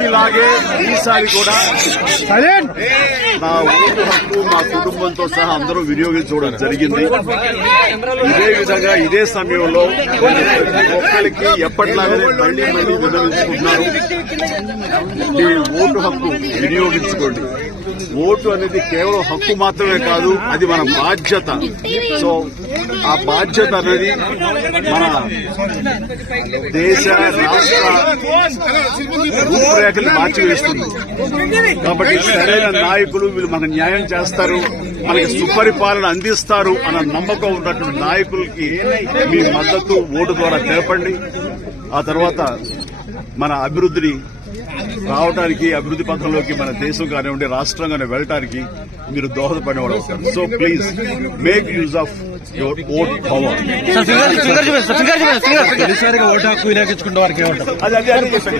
ఇలాగే ఈసారి కూడా నా ఓటు హక్కు మా కుటుంబంతో సహా అందరూ వినియోగించుకోవడం జరిగింది. ఇదే విధంగా ఇదే సమయంలో ఒక్కరికి ఎప్పటిలాగానే మళ్ళీ మళ్ళీ వినియోగించుకుంటున్నారు ఈ ఓటు హక్కు వినియోగించుకోండి. ఓటు అనేది కేవలం హక్కు మాత్రమే కాదు అది మన బాధ్యత. సో ఆ బాధ్యత అనేది మన దేశ రాష్ట్ర రూపురేఖలు మార్చివేస్తుంది. కాబట్టి సరైన నాయకులు వీళ్ళు మనకు న్యాయం చేస్తారు మనకి సుపరిపాలన అందిస్తారు అన్న నమ్మకం ఉన్నటువంటి నాయకులకి మీ మద్దతు ఓటు ద్వారా తెలపండి. ఆ తర్వాత మన అభివృద్ధిని రావడానికి అభివృద్ధి పథంలోకి మన దేశం కానివ్వండి రాష్ట్రం కానీ వెళ్ళటానికి మీరు దోహదపడేవాడు అవుతారు so please make use of your vote power అది అదే అదే చెప్పండి